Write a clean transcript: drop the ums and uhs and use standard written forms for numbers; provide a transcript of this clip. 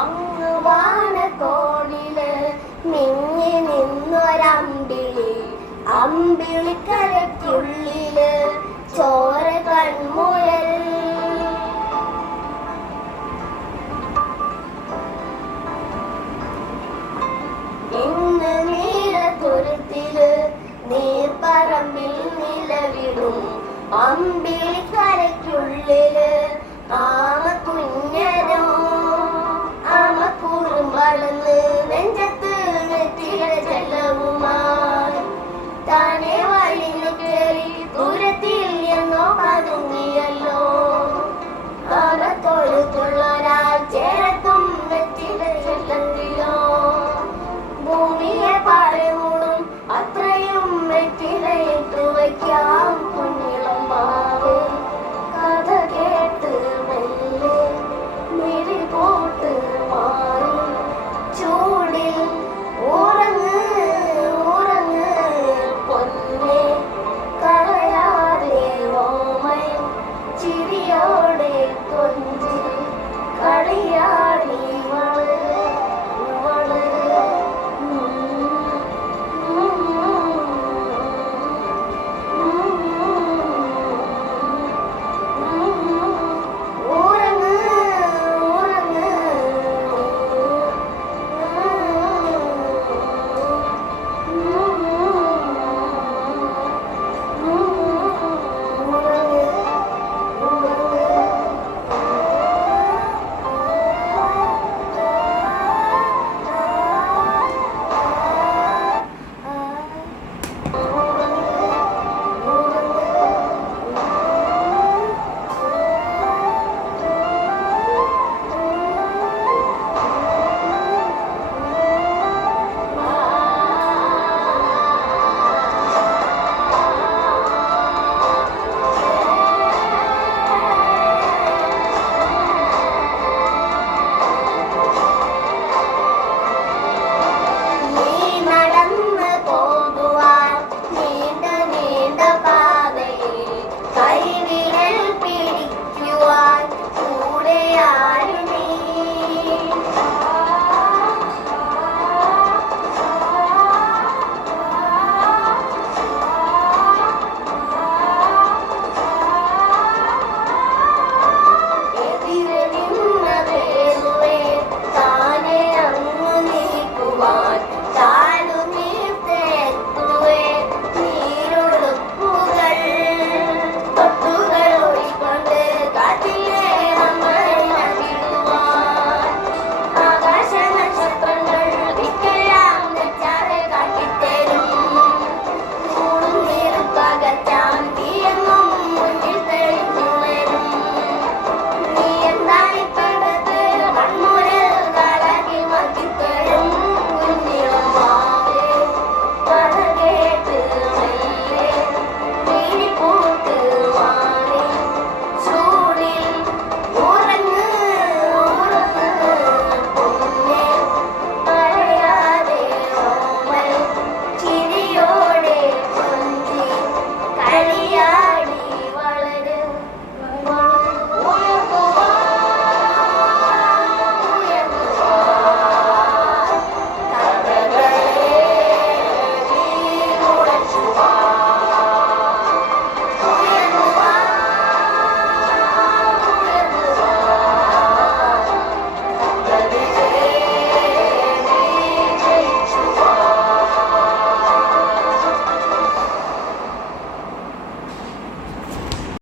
അങ്ങ് വാനക്കോണില് മിന്നി നിന്നൊരമ്പിളി, അമ്പിളിക്കരയ്ക്കുള്ളില് ചോര കൺമുഴൽ. ഇന്ന് നീലത്തുരുത്തില് നീർപ്പറമ്പിൽ നിലവിടും അമ്പിളിക്കരയ്ക്കുള്ളില് ആമക്കുഞ്ഞരോ ആമക്കുറുമ്പളന്ന് നെഞ്ചത്ത് നെറ്റില ചെല്ലവുമായി താനെ വഴിഞ്ഞു കേറി ദൂരത്തിൽ എന്നോ പതുങ്ങിയല്ലോ. ആമത്തൊഴുത്തുള്ളൊരാൾ ചേരത്തും നെറ്റില ചെല്ലത്തിലോ. ഭൂമിയെ പാടും അത്രയും നെറ്റിലയിട്ടു വയ്ക്കാം കുഞ്ഞിളം മാവ്. കഥ കേട്ട് മെല്ലെ മിഴി പോട്ട് മാറി ചൂടിൽ ഉറങ്ങ് ഉറങ്ങ് പൊന്നെ. കളയാതെ ഓമൈ ചിരിയോടെ കൊഞ്ചി കളിയാടി വളര് വളര്. കൈവിരൽ പിടിക്കുവാൻ കൂടെയാ